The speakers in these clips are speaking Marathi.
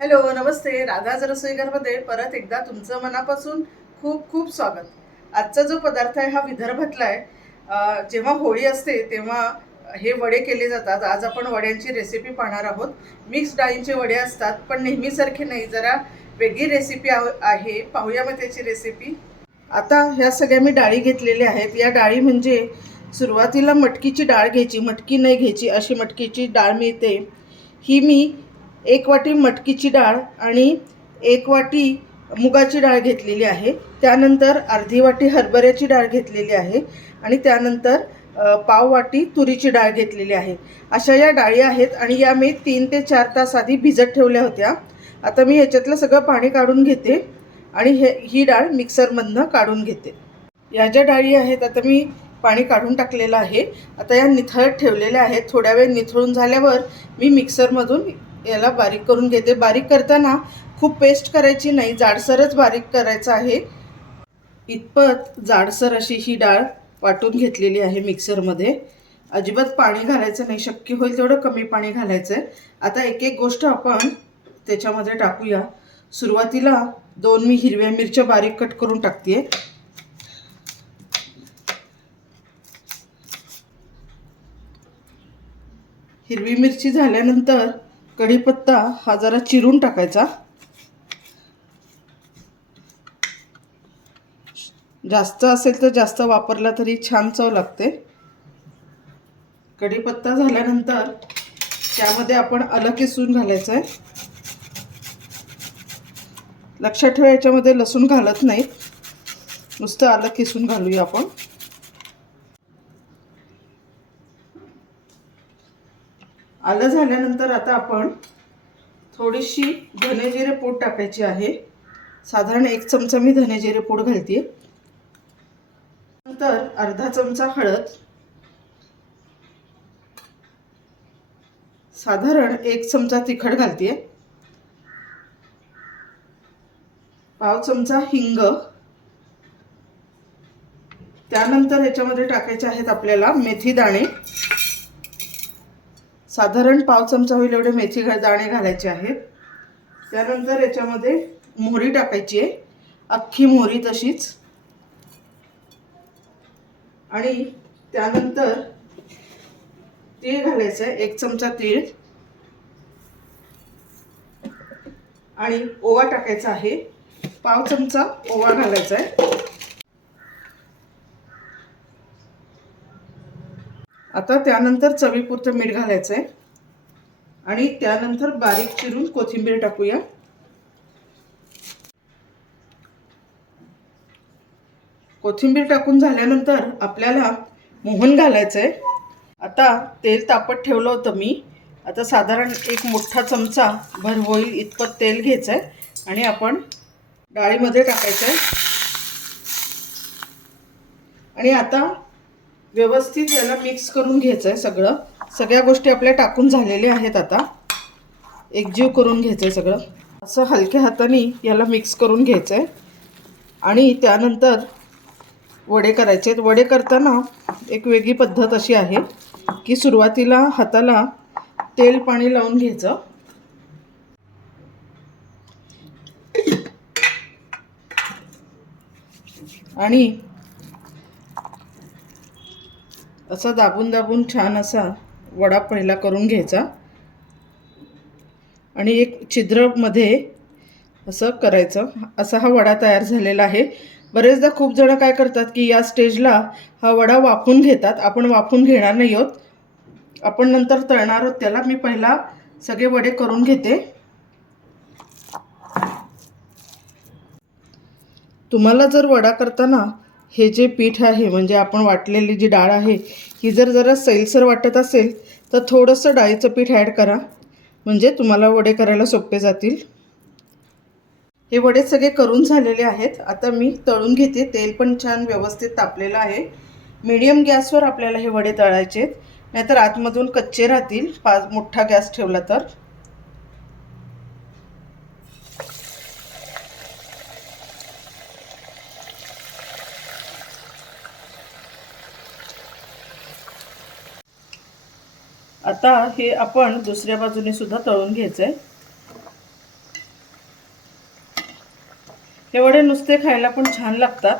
हॅलो नमस्ते. राधाज रसोईघरमध्ये परत एकदा तुमचं मनापासून खूप खूप स्वागत. आजचा जो पदार्थ आहे हा विदर्भातला आहे. जेव्हा होळी असते तेव्हा हे वडे केले जातात. आज आपण वड्यांची रेसिपी पाहणार आहोत. मिक्स डाळींचे वडे असतात पण नेहमीसारखे नाही. जरा वेगळी रेसिपी आहे. पाहूया मग त्याची रेसिपी आता ह्या सगळ्या मी डाळी घेतलेल्या आहेत. या डाळी म्हणजे सुरुवातीला मटकीची डाळ घ्यायची मटकी नाही घ्यायची अशी मटकीची डाळ मिळते. ही मी एक वाटी मटकीची डाळ आणि एक वाटी मुगाची डाळ घेतलेली आहे. त्यानंतर अर्धी वाटी हरभऱ्याची डाळ घेतलेली आहे आणि त्यानंतर पाव वाटी तुरीची डाळ घेतलेली आहे. अशा या डाळी आहेत आणि या मी तीन ते चार तास आधी भिजत ठेवल्या होत्या. आता मी ह्याच्यातलं सगळं पाणी काढून घेते आणि हे ही डाळ मिक्सरमधनं काढून घेते. या ज्या डाळी आहेत आता मी पाणी काढून टाकलेलं आहे. आता या निथळत ठेवलेल्या आहेत. थोड्या वेळ निथळून झाल्यावर मी मिक्सरमधून याला बारीक करून घेते. बारीक करताना खूप पेस्ट करायची नाही जाडसरच बारीक करायचं आहे. इतपत जाडसर अशी ही डाळ वाटून घेतलेली आहे मिक्सरमध्ये. अजिबात पाणी घालायचं नाही शक्य होईल तेवढं कमी पाणी घालायचं आहे आता एक एक गोष्ट आपण त्याच्यामध्ये टाकूया. सुरुवातीला दोन मी हिरव्या मिरच्या बारीक कट करून टाकते. हिरवी मिरची झाल्यानंतर कढीपत्ता हा जरा चिरून टाकायचा. जास्त असेल तर जास्त वापरला तरी छान चव लागते. कढीपत्ता झाल्यानंतर त्यामध्ये आपण आलं किसून घालायचं आहे लक्षात ठेवा याच्यामध्ये लसूण घालत नाहीत. नुसतं आलं किसून घालूया आपण. आलं झाल्यानंतर आता आपण थोडीशी धनेजिरे पूड टाकायची आहे. साधारण एक चमचा मी धनेजिरे पूड घालते नंतर अर्धा चमचा हळद. साधारण एक चमचा तिखट घालते पाव चमचा हिंग. त्यानंतर याच्यामध्ये टाकायचे आहेत आपल्याला मेथी दाणे. साधारण पाव चमचा होईल एवढे मेथी घा दाणे घालायचे आहेत. त्यानंतर याच्यामध्ये मोहरी टाकायची आहे. अख्खी मोहरी तशीच. आणि त्यानंतर तीळ घालायचं आहे. एक चमचा तीळ. आणि ओवा टाकायचा आहे. पाव चमचा ओवा घालायचा आहे. आता त्यानंतर चवीपुरतं मीठ घालायचं आहे आणि त्यानंतर बारीक चिरून कोथिंबीर टाकूया. कोथिंबीर टाकून झाल्यानंतर आपल्याला मोहन घालायचं आहे आता तेल तापत ठेवलं होतं मी. आता साधारण एक मोठा चमचा भर होईल इतपत तेल घ्यायचं आहे आणि आपण डाळीमध्ये टाकायचं आहे आणि आता व्यवस्थित याला मिक्स करून घ्यायचं आहे सगळं. सगळ्या गोष्टी आपल्या टाकून झालेल्या आहेत आता. एकजीव करून घ्यायचं आहे सगळं. असं हलक्या हाताने याला मिक्स करून घ्यायचं आहे आणि त्यानंतर वडे करायचे आहेत. वडे करताना एक वेगळी पद्धत अशी आहे की सुरुवातीला हाताला तेल पाणी लावून घ्यायचं. आणि असा दाबून दाबून छान असा वडा पहिला करून घ्यायचा. आणि एक छिद्रमध्ये असं करायचं. असा हा वडा तयार झालेला आहे. बरेचदा खूप जण काय करतात की या स्टेजला हा वडा वाफून घेतात. आपण वाफून घेणार नाही आहोत. आपण नंतर तळणार आहोत. त्याला मी पहिला सगळे वडे करून घेते. तुम्हाला जर वडा करताना हे जे पीठ आहे म्हणजे आपण वाटलेली जी डाळ आहे ही जर जरा सैलसर वाटत असेल तर थोडंसं डाळीचं पीठ ॲड करा. म्हणजे तुम्हाला वडे करायला सोपे जातील. हे वडे सगळे करून झालेले आहेत. आता मी तळून घेते. तेल पण छान व्यवस्थित तापलेलं आहे. मीडियम गॅसवर आपल्याला हे वडे तळायचे आहेत. नाहीतर आतमधून कच्चे राहतील. फार मोठा गॅस ठेवला तर. आता हे आपण दुसऱ्या बाजूने सुद्धा तळून घ्यायचं आहे हे वडे नुसते खायला पण छान लागतात.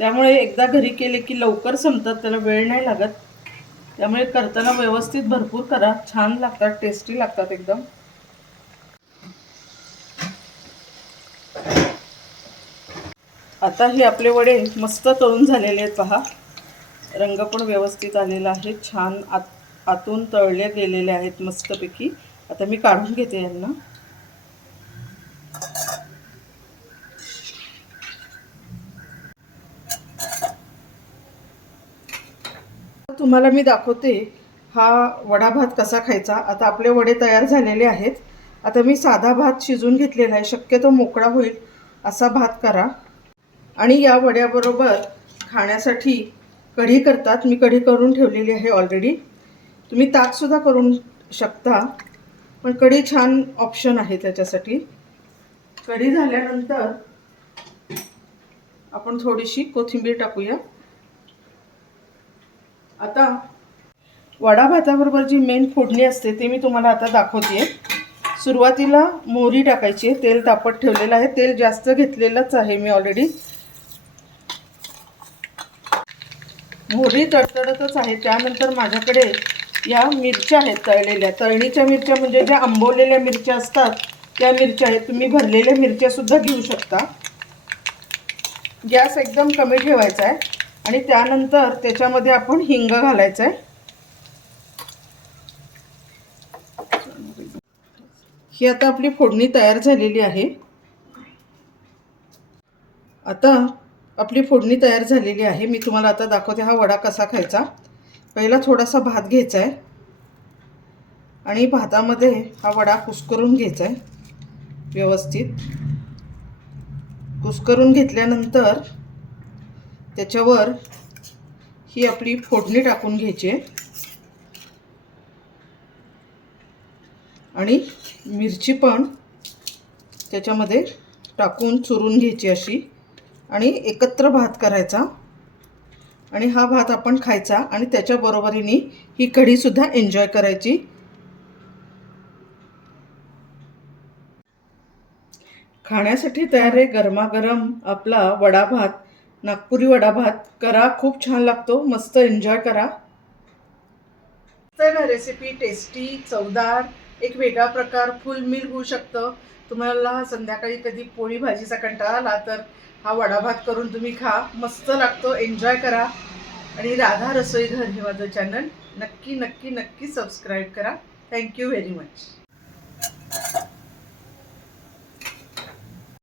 त्यामुळे एकदा घरी केले की लवकर संपतात त्याला वेळ नाही लागत. त्यामुळे करताना व्यवस्थित भरपूर करा. छान लागतात टेस्टी लागतात एकदम. आता हे आपले वडे मस्त तळून झालेले आहेत पहा. रंग पण व्यवस्थित आलेला आहे. छान आत आतून तळले गेलेले आहेत मस्तपैकी. आता मी काढून घेते यांना. तुम्हाला मी दाखवते हा वडा भात कसा खायचा. आता आपले वडे तयार झालेले आहेत. आता मी साधा भात शिजून घेतलेला आहे. शक्यतो मोकळा होईल असा भात करा. आणि या वड्याबरोबर खाण्यासाठी कढी करतात. मी कढी करून ठेवलेली आहे ऑलरेडी तुम्ही ताकसुद्धा करून शकता. पण कढी छान ऑप्शन आहे त्याच्यासाठी. कढी झाल्यानंतर आपण थोडीशी कोथिंबीर टाकूया. आता वडा भाताबरोबर जी मेन फोडणी असते ती मी तुम्हाला आता दाखवते सुरुवातीला मोहरी टाकायची आहे तेल तापत ठेवलेलं आहे. तेल जास्त घेतलेलंच आहे मी ऑलरेडी मोहरी तडतडतच आहे. त्यानंतर माझ्याकडे या मिरच्या आहेत तळलेल्या. तळणीच्या मिरच्या म्हणजे ज्या आंबवलेल्या मिरच्या असतात त्या मिरच्या आहेत. तुम्ही भरलेल्या मिरच्यासुद्धा घेऊ शकता. गॅस एकदम कमी ठेवायचा आहे आणि त्यानंतर त्याच्यामध्ये आपण हिंग घालायचं आहे ही आता आपली फोडणी तयार झालेली आहे. आता आपली फोडणी तयार झालेली आहे. मी तुम्हाला आता दाखवते हा वडा कसा खायचा. पहिला थोडासा भात घ्यायचा आहे आणि भातामध्ये हा वडा कुस्करून घ्यायचा आहे व्यवस्थित. कुस्करून घेतल्यानंतर त्याच्यावर ही आपली फोडणी टाकून घ्यायची आहे. आणि मिरची पण त्याच्यामध्ये टाकून चुरून घ्यायची अशी. आणि एकत्र भात करायचा. आणि हा भात आपण खायचा आणि त्याच्या बरोबरीने ही कढीसुद्धा एन्जॉय करायची. खाण्यासाठी तयार आहे गरमागरम आपला वडा भात नागपुरी वडा भात करा खूप छान लागतो. मस्त एन्जॉय करा. तर रेसिपी टेस्टी चवदार एक वेगळा प्रकार फुल मिल होऊ शकतं. तुम्हाला संध्याकाळी कधी पोळी भाजीचा कंटाळा आला तर हा वडाभात करून तुम्ही खा. मस्त लागतो. एन्जॉय करा. आणि राधा रसोई घर हे माझं चॅनल नक्की नक्की नक्की सबस्क्राईब करा. Thank you very much